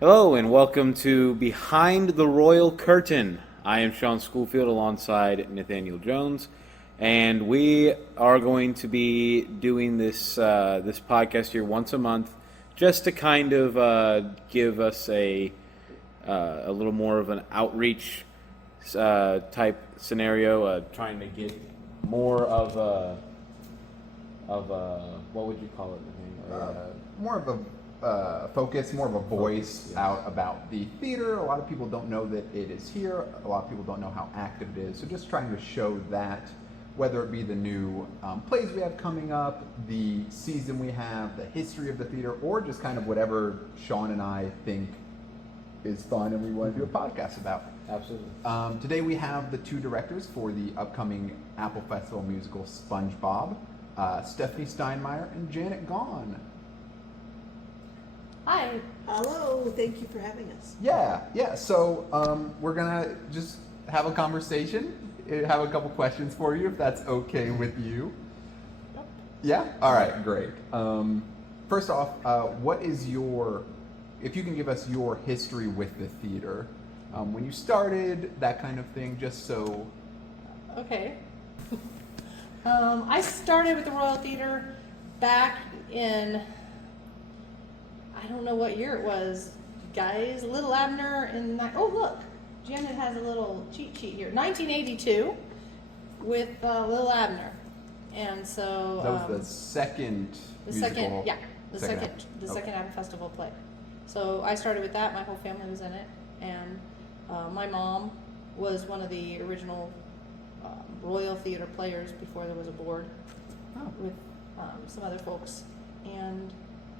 Hello and welcome to Behind the Royal Curtain. I am Sean Schoolfield alongside Nathaniel Jones, and we are going to be doing this podcast here once a month, just to kind of give us a little more of an outreach type scenario, trying to get more of what would you call it, Nathaniel? More of a focus, more of a voice out about the theater. A lot of people don't know that it is here. A lot of people don't know how active it is. So just trying to show that, whether it be the new plays we have coming up, the season we have, the history of the theater, or just kind of whatever Sean and I think is fun and we want to do a podcast about. Absolutely. Today we have the two directors for the upcoming Apple Festival musical SpongeBob, Stephanie Steinmeyer and Janet Gaughan. Hi. Hello, thank you for having us. Yeah. So we're gonna just have a conversation, have a couple questions for you, if that's okay with you. Yep. Yeah? All right, great. First off, what is if you can give us your history with the theater, when you started, that kind of thing, just so. Okay. I started with the Royal Theater back in, I don't know what year it was, guys. Little Abner oh look, Janet has a little cheat sheet here. 1982 with Little Abner, and so That was the second musical. The second Apple Festival play. So I started with that. My whole family was in it, and my mom was one of the original Royal Theater players before there was a board with some other folks, and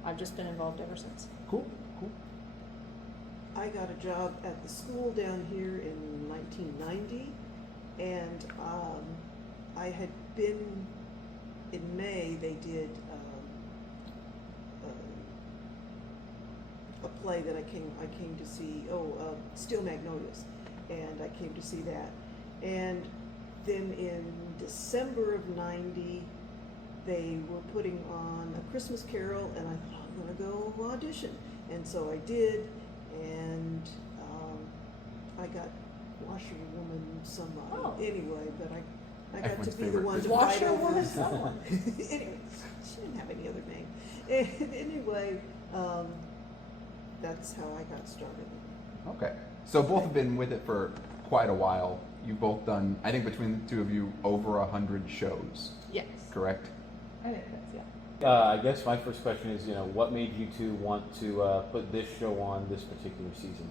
I've just been involved ever since. Cool. I got a job at the school down here in 1990, and I had been, in May, they did a play that I came to see, Steel Magnolias, and I came to see that. And then in December of 90, they were putting on A Christmas Carol, and I thought, I'm going to go audition. And so I did, and I got washerwoman somebody. Oh. anyway, but I got Everyone's to be the favorite one to business. fight over Washerwoman someone. Anyway, she didn't have any other name. And anyway, that's how I got started. Okay. So both have been with it for quite a while. You've both done, I think between the two of you, over 100 shows, Yes. correct? I think that's, yeah. I guess my first question is, what made you two want to put this show on this particular season?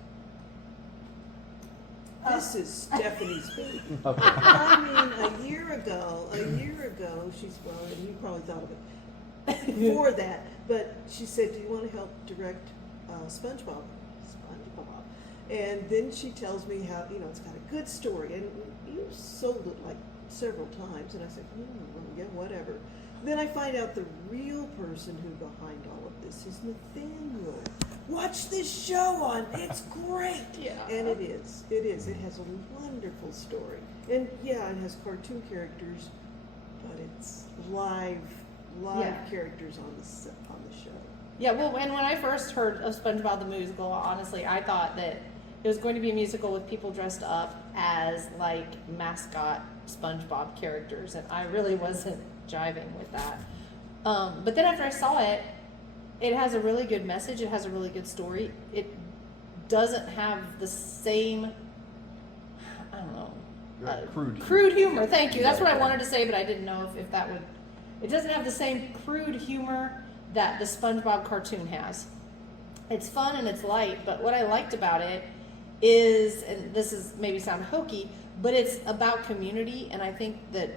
This is Stephanie's baby. Okay. I mean, a year ago, and you probably thought of it before that, but she said, do you want to help direct SpongeBob? And then she tells me how, it's got a good story, and you sold it like several times, and I said, well, yeah, whatever. Then I find out the real person who behind all of this is Nathaniel. Watch this show it's great. Yeah. And it is. It has a wonderful story. And yeah, it has cartoon characters, but it's live characters on the show. Yeah, well, and when I first heard of SpongeBob the musical, honestly, I thought that it was going to be a musical with people dressed up as like mascot SpongeBob characters, and I really wasn't jiving with that. But then after I saw it, it has a really good message. It has a really good story. It doesn't have the same, I don't know, crude humor. Thank you. That's what I wanted to say, but I didn't know if that would. It doesn't have the same crude humor that the SpongeBob cartoon has. It's fun and it's light, but what I liked about it is, and this is maybe sound hokey, but it's about community, and I think that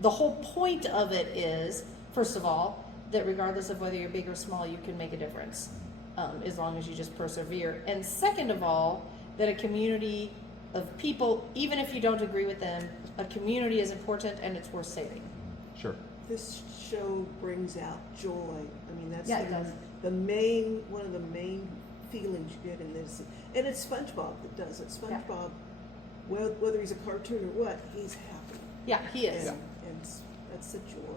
the whole point of it is, first of all, that regardless of whether you're big or small, you can make a difference, as long as you just persevere. And second of all, that a community of people, even if you don't agree with them, a community is important and it's worth saving. Sure. This show brings out joy. I mean, that's It does. one of the main feelings you get in this. And it's SpongeBob that does it. SpongeBob, whether he's a cartoon or what, he's happy. Yeah, he is. And that's a joy.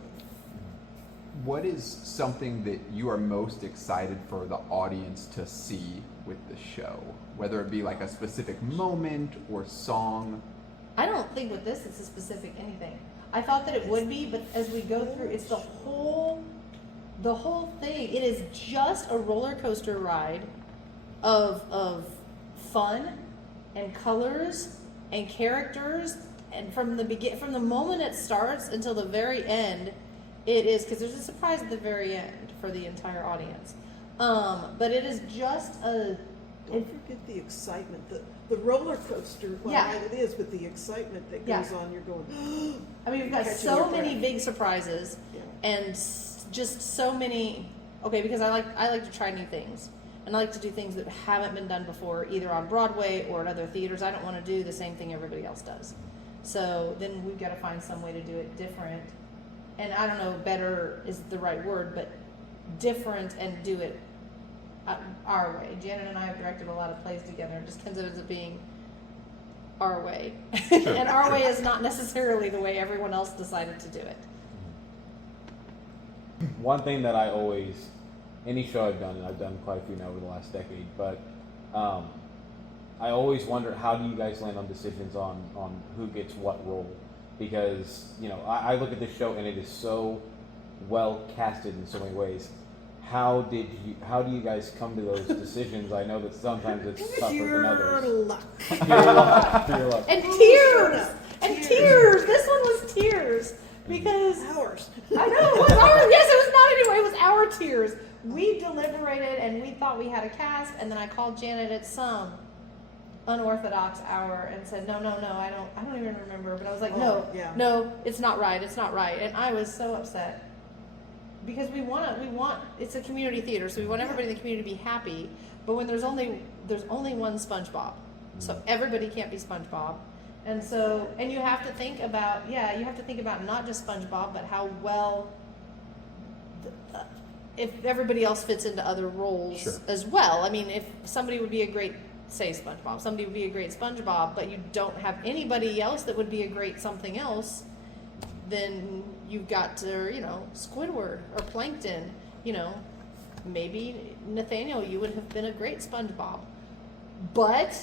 What is something that you are most excited for the audience to see with the show? Whether it be like a specific moment or song? I don't think with this it's a specific anything. I thought that it would be, but as we go through, it's the whole thing. It is just a roller coaster ride of fun and colors and characters, and from the moment it starts until the very end, it is, because there's a surprise at the very end for the entire audience. But it is just a. Don't forget the excitement, the roller coaster. Well, Yeah. it is, but the excitement that goes on. You're going. I mean, we've got Catching so your many breath. big surprises, Yeah. and just so many. Okay, because I like to try new things, and I like to do things that haven't been done before, either on Broadway or at other theaters. I don't want to do the same thing everybody else does. So then we've got to find some way to do it different. And I don't know, better is the right word, but different, and do it our way. Janet and I have directed a lot of plays together, and just ends up being our way. Sure, And our sure. way is not necessarily the way everyone else decided to do it. One thing that I always, any show I've done, and I've done quite a few now over the last decade, but I always wonder, how do you guys land on decisions on who gets what role? Because, I look at this show and it is so well casted in so many ways. How do you guys come to those decisions? I know that sometimes it's tougher than Pure others. luck. Pure luck. And Showed tears! up. And Tears. tears! This one was tears. Because Hours. I know, it was our, yes, it was not anyway, it was our tears. We deliberated and we thought we had a cast, and then I called Janet at some unorthodox hour and said, no, I don't even remember, but I was like, Oh, yeah. no, it's not right, and I was so upset. Because we want, it's a community theater, so we want everybody in the community to be happy, but when there's only one SpongeBob, so everybody can't be SpongeBob. And so, and you have to think about, not just SpongeBob, but how well, if everybody else fits into other roles Sure. as well. I mean, if somebody would be a great, say SpongeBob, somebody would be a great SpongeBob, but you don't have anybody else that would be a great something else, then you've got to, Squidward or Plankton, maybe Nathaniel, you would have been a great SpongeBob. But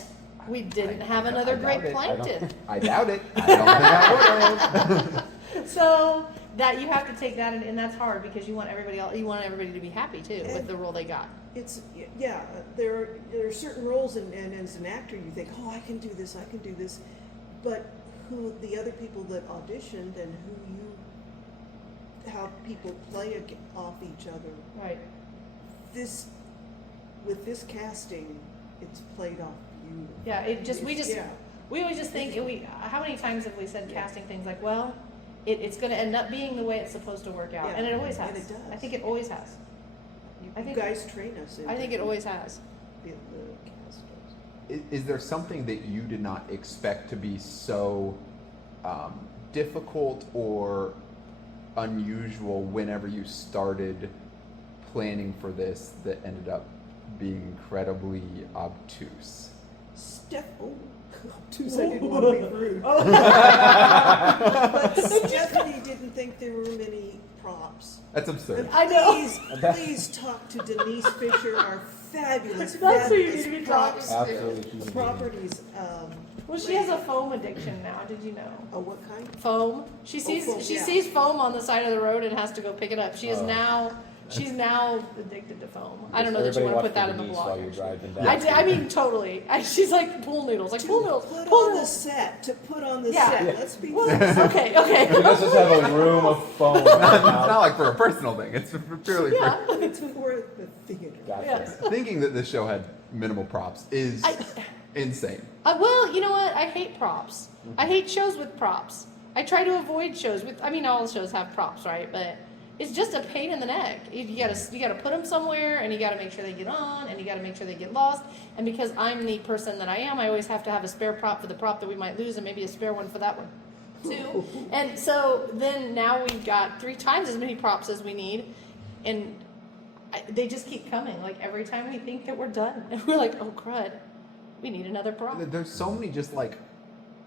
we didn't have another great Plankton. I doubt it. I don't think I would have. So that you have to take that, and that's hard because you want everybody to be happy too with the role they got. It's there are certain roles, and as an actor you think, oh, I can do this, but who the other people that auditioned and how people play off each other. Right. With this casting, it's played off beautifully. Yeah. We always just think, how many times have we said Yeah. casting things like, well, it's going to end up being the way it's supposed to work out, Yeah, and it always has. and it does. I think it always has. You guys train us. I think it always has. The cast does. Is there something that you did not expect to be so difficult or unusual whenever you started planning for this that ended up being incredibly obtuse? Obtuse, I didn't want to be rude. But Stephanie didn't think there were many props. That's absurd. I know. Please talk to Denise Fisher, our fabulous, That's who you need to be props talking Absolutely. properties. Well, she has a foam addiction now. Did you know? Oh, what kind? Foam. She sees foam, she yeah. sees foam on the side of the road and has to go pick it up. She is Oh. she's now addicted to foam. I don't know that you want to put that in the blog. While you're actually. driving down. I mean, totally. She's like pool noodles, To pool noodles, put pool on the noodles. set. To put on the Yeah. set. Yeah. Let's be Well, honest. okay. She does just have a room of foam. in her It's house. not like for a personal thing. It's purely Yeah. It's for the theater. Gotcha. Yes. for thinking that this show had minimal props is insane. Well, you know what? I hate props. I hate shows with props. I try to avoid shows with. I mean, all shows have props, right? But it's just a pain in the neck. You gotta put them somewhere, and you gotta make sure they get on, and you gotta make sure they get lost. And because I'm the person that I am, I always have to have a spare prop for the prop that we might lose, and maybe a spare one for that one too. And so then now we've got 3 times as many props as we need, and they just keep coming. Like every time we think that we're done, and we're like, oh crud, we need another prop. There's so many just like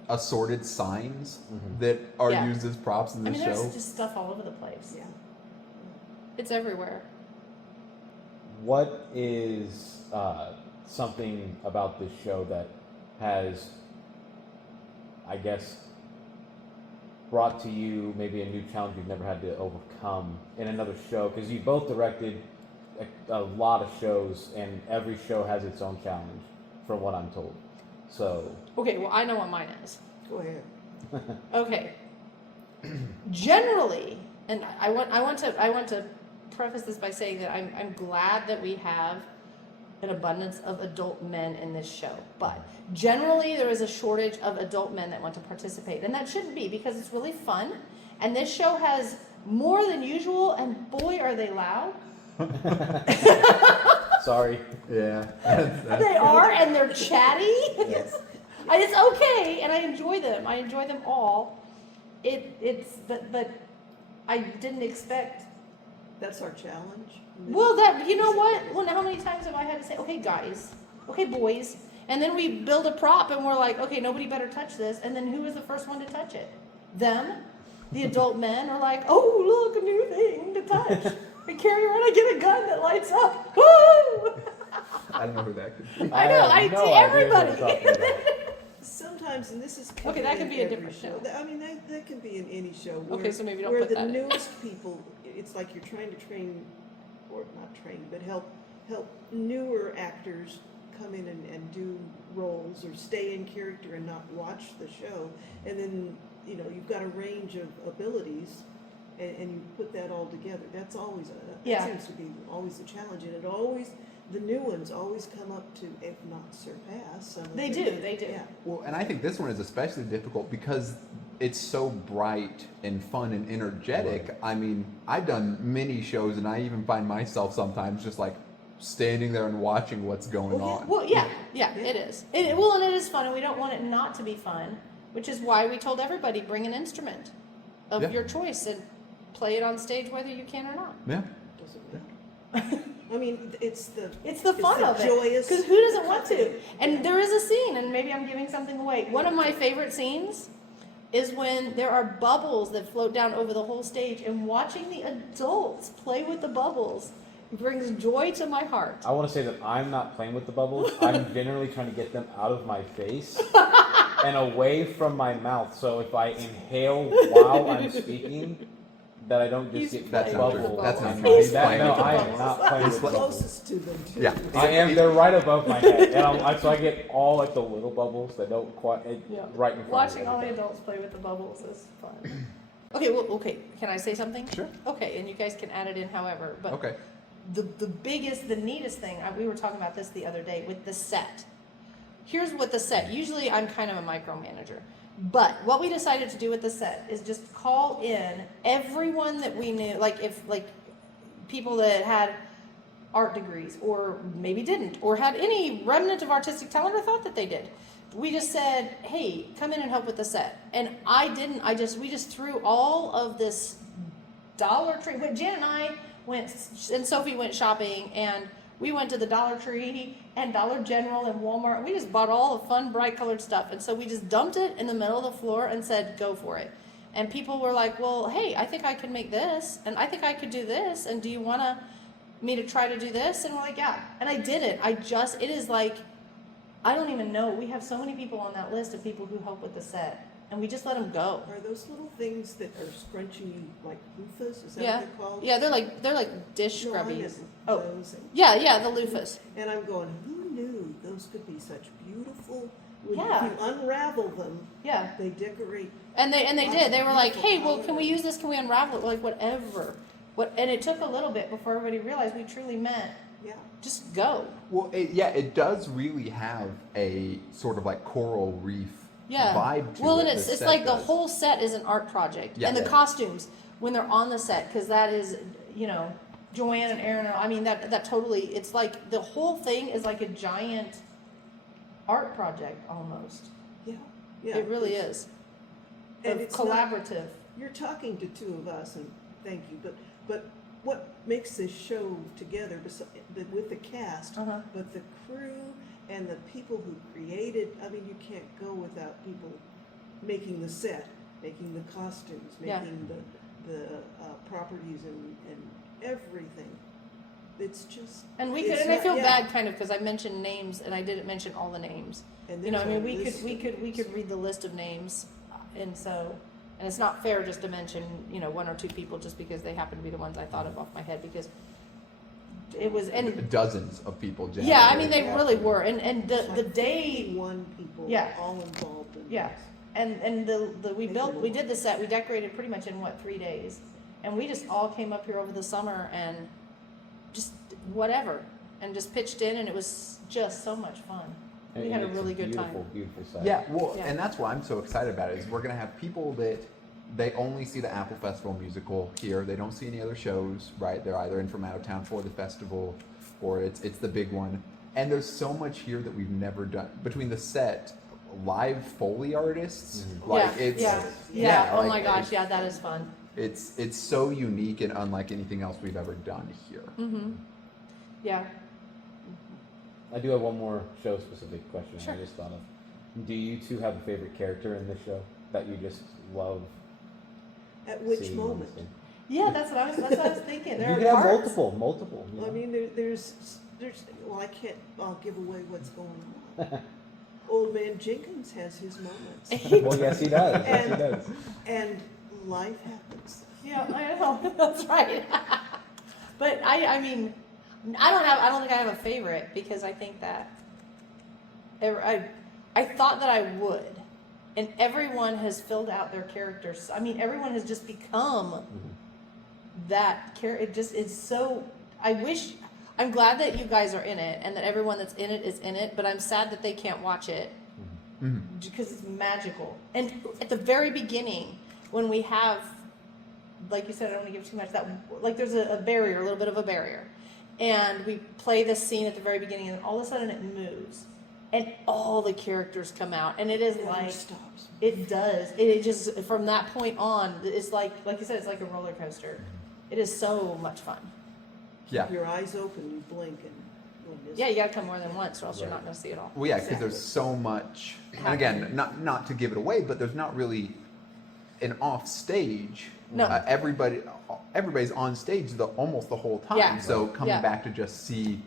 assorted signs that are Yeah. used as props in I the mean, show. there's just stuff all over the place. Yeah. It's everywhere. What is something about this show that has, I guess, brought to you maybe a new challenge you've never had to overcome in another show? Because you both directed a lot of shows, and every show has its own challenge, from what I'm told. So. Okay, well, I know what mine is. Go ahead. Okay. Generally, and I want to preface this by saying that I'm glad that we have an abundance of adult men in this show. But generally, there is a shortage of adult men that want to participate, and that shouldn't be, because it's really fun. And this show has more than usual, and boy, are they loud. Sorry. Yeah. They are, and they're chatty. Yes. And it's okay, and I enjoy them. I enjoy them all. But I didn't expect. That's our challenge. Well, that, you know what? Well, how many times have I had to say, okay, guys, okay, boys, and then we build a prop, and we're like, okay, nobody better touch this, and then who is the first one to touch it? Them. The adult men are like, oh, look, a new thing to touch. I carry around, I get a gun that lights up. Woo! I don't know who that could be. I know, have I no see idea what you're everybody. talking about. Sometimes, and this is Okay, that could be a every different show. I mean, that can be in any show. Where, Okay, so maybe don't where put the that in. newest people, it's like you're trying to train, or not train, but help newer actors come in and do roles or stay in character and not watch the show. And then, you know, you've got a range of abilities, and you put that all together. That's always that seems to be always a challenge, and the new ones always come up to, if not surpass, some of They the- do. Yeah. Well, and I think this one is especially difficult because it's so bright and fun and energetic. Right. I mean, I've done many shows, and I even find myself sometimes just like standing there and watching what's going on. Well, yeah, it is. And it is fun, and we don't want it not to be fun, which is why we told everybody, bring an instrument of Yeah. your choice and play it on stage whether you can or not. Yeah. Doesn't matter. I mean, it's the fun the of it. joyous. Because who doesn't want to? And there is a scene, and maybe I'm giving something away. One of my favorite scenes is when there are bubbles that float down over the whole stage, and watching the adults play with the bubbles brings joy to my heart. I want to say that I'm not playing with the bubbles. I'm generally trying to get them out of my face and away from my mouth. So if I inhale while I'm speaking, that I don't just He's get That's not true. bubbles. That's not in true. my- He's that- playing no, with the I am bubbles. not playing He's with bubbles. closest to them too. Yeah. I am. They're right above my head, and so I get all like the little bubbles that don't quite right in front of Watching me. all the adults play with the bubbles is fun. Okay, can I say something? Sure. Okay, and you guys can add it in however. But Okay. the neatest thing, we were talking about this the other day with the set. Here's what the set, usually I'm kind of a micromanager, but what we decided to do with the set is just call in everyone that we knew, like people that had art degrees or maybe didn't, or had any remnant of artistic talent or thought that they did. We just said, hey, come in and help with the set. And we just threw all of this Dollar Tree. When Jan and I went, and Sophie went shopping, and we went to the Dollar Tree and Dollar General and Walmart. We just bought all the fun, bright colored stuff. And so we just dumped it in the middle of the floor and said, go for it. And people were like, well, hey, I think I could make this, and I think I could do this, and do you want me to try to do this? And we're like, yeah. And I did it. it is like, I don't even know. We have so many people on that list of people who help with the set, and we just let them go. Are those little things that are scrunchy, like loofahs? Is that Yeah. what they're called? Yeah, they're like dish No, I scrubbies. meant Oh, those. yeah, the loofahs. And I'm going, who knew those could be such beautiful? When Yeah. you unravel them, Yeah. they decorate. And they did. They were like, Beautiful hey, well, can we color. use this? Can we unravel it? We're like, whatever. And it took a little bit before everybody realized we truly meant Yeah. just go. Well, it does really have a sort of like coral reef Yeah. vibe to Well, it. and the it's set like the does. whole set is an art project. Yeah. And the Yeah. costumes when they're on the set, because that is, Joanne and Aaron, that totally, it's like the whole thing is like a giant art project almost. Yeah. Yeah. It really it's- is. And Of it's not- collaborative. You're talking to two of us, and thank you. But what makes this show together, with the cast, Uh-huh. but the crew and the people who created? I mean, you can't go without people making the set, making the costumes, Yeah. making the properties and everything. It's just. And we could, it's and I not- feel yeah. bad kind of because I mentioned names and I didn't mention all the names. And You know, I there's mean, a list we of could names. read the list of names, and so, and it's not fair just to mention, you know, one or two people just because they happen to be the ones I thought of off my head because it was, and Dozens of people. yeah, I mean, they Yeah. really were, and It's the like day, 51 people Yeah. all involved in yeah, this. and we did the set, we decorated pretty much in what, 3 days, and we just all came up here over the summer and just whatever, and just pitched in, and it was just so much fun. We had a it's really good beautiful, time. beautiful site. Yeah, well, Yeah. and that's why I'm so excited about it. Is we're gonna have people that they only see the Apple Festival musical here. They don't see any other shows, right? They're either in from out of town for the festival, or it's the big one. And there's so much here that we've never done between the set, live Foley artists. Like Yeah, it's yeah. Oh like, my gosh, yeah, that is fun. It's so unique and unlike anything else we've ever done here. Mm-hmm. Yeah. I do have one more show specific question Sure. I just thought of. Do you two have a favorite character in this show that you just love? At which seeing on moment? screen? Yeah, that's what I was thinking. There You are can have parts. multiple. You know? I mean, there's, well, I can't, I'll give away what's going on. Old Man Jenkins has his moments. Well, yes, he does. Yes, he And- does. And life happens. Yeah, I know. That's right. But I mean, I don't think I have a favorite because I think that I thought that I would, and everyone has filled out their characters. I mean, everyone has just become that character. It just is so. I'm glad that you guys are in it and that everyone that's in it is in it. But I'm sad that they can't watch it because it's magical. And at the very beginning, when we have, like you said, I don't want to give too much. That like there's a barrier, a little bit of a barrier, and we play this scene at the very beginning, and then all of a sudden it moves, and all the characters come out, and it is Never like stops. it does. It just from that point on, it's like you said, it's like a roller coaster. It is so much fun. Yeah. Your eyes open, you blink, and when this- Yeah, you got to come more than once, or else you're Right. not going to see it all. Well, yeah, because Exactly. there's so much. And again, not to give it away, but there's not really an off stage. No. Everybody's on stage almost the whole time. Yeah. So coming Yeah. back to just see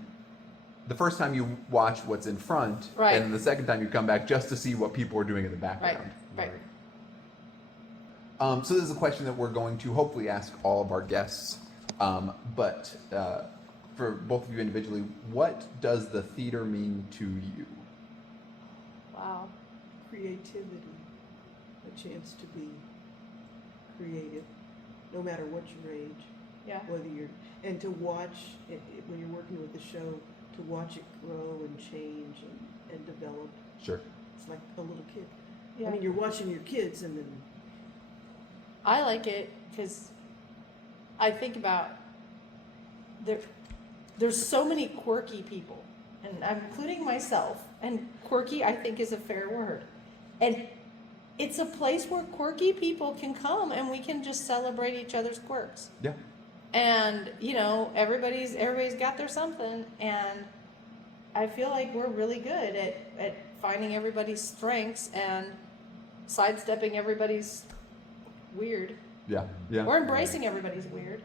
the first time you watch what's in front, Right. and the second time you come back just to see what people are doing in the Right, background. right. So this is a question that we're going to hopefully ask all of our guests. But for both of you individually, what does the theater mean to you? Wow. Creativity, a chance to be creative, no matter what your age, Yeah. whether you're, and to watch it, when you're working with the show, to watch it grow and change and develop. Sure. It's like a little kid. Yeah. I mean, you're watching your kids, and then I like it because I think about there's so many quirky people, and I'm including myself. And quirky, I think, is a fair word. And it's a place where quirky people can come, and we can just celebrate each other's quirks. Yeah. And you know, everybody's got their something, and I feel like we're really good at finding everybody's strengths and sidestepping everybody's weird. Yeah. Yeah. We're embracing everybody's weird.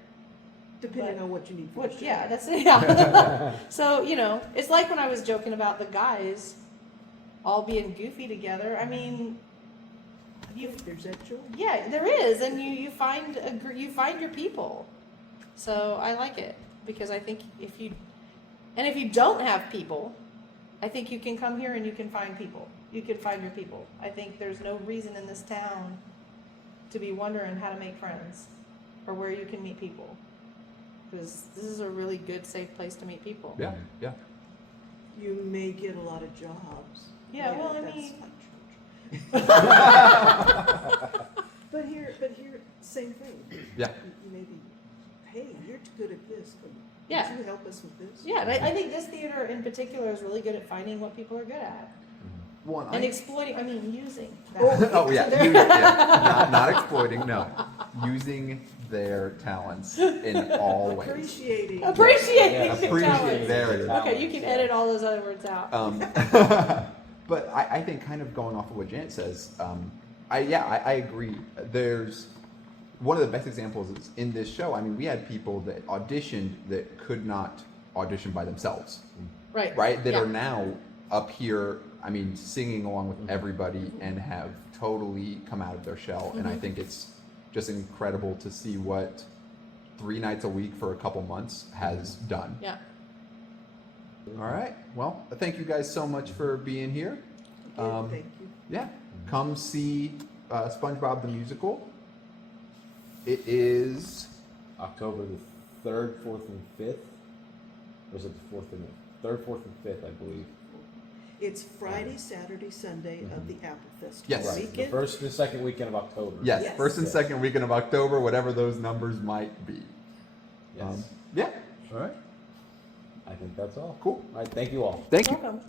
depending But- on what you need for What? the show. Yeah, that's yeah. So you know, it's like when I was joking about the guys all being goofy together. I mean, There's that joy. yeah, there is, and you find your people. So I like it because I think if you don't have people, I think you can come here and you can find people. You can find your people. I think there's no reason in this town to be wondering how to make friends or where you can meet people. Because this is a really good, safe place to meet people. Yeah. Yeah. You may get a lot of jobs. Yeah, well, I that's mean- like church. but here, same thing. Yeah. You may be, hey, you're good at this. But Yeah. Would you help us with this? Yeah, and I think this theater in particular is really good at finding what people are good at One. and exploiting. I mean, using. That. Oh yeah, So yeah. Not exploiting. No, using their talents in all ways. Appreciating. Appreciating Yeah, the appreciate talents. their Okay, you can edit all those other words out. But I think kind of going off of what Janet says, I agree. There's one of the best examples is in this show. I mean, we had people that auditioned that could not audition by themselves, Right. right? That Yeah. are now up here, I mean, singing along with everybody and have totally come out of their shell. And I think it's just incredible to see what 3 nights a week for a couple months has done. Yeah. All right. Well, thank you guys so much for being here. Again, thank you. Yeah. Come see SpongeBob the Musical. It is October the 3rd, 4th, and 5th. Or is it the 4th and 3rd, 4th, and 5th, I believe. It's Friday, Saturday, Sunday of the Apple Festival Yes. Right. The weekend. first and second weekend of October. yes, Yes. first and Yes. second weekend of October, whatever those numbers might be. Yes. Yeah. All right. I think that's all. Cool. All right. Thank you all. Thank you. Welcome.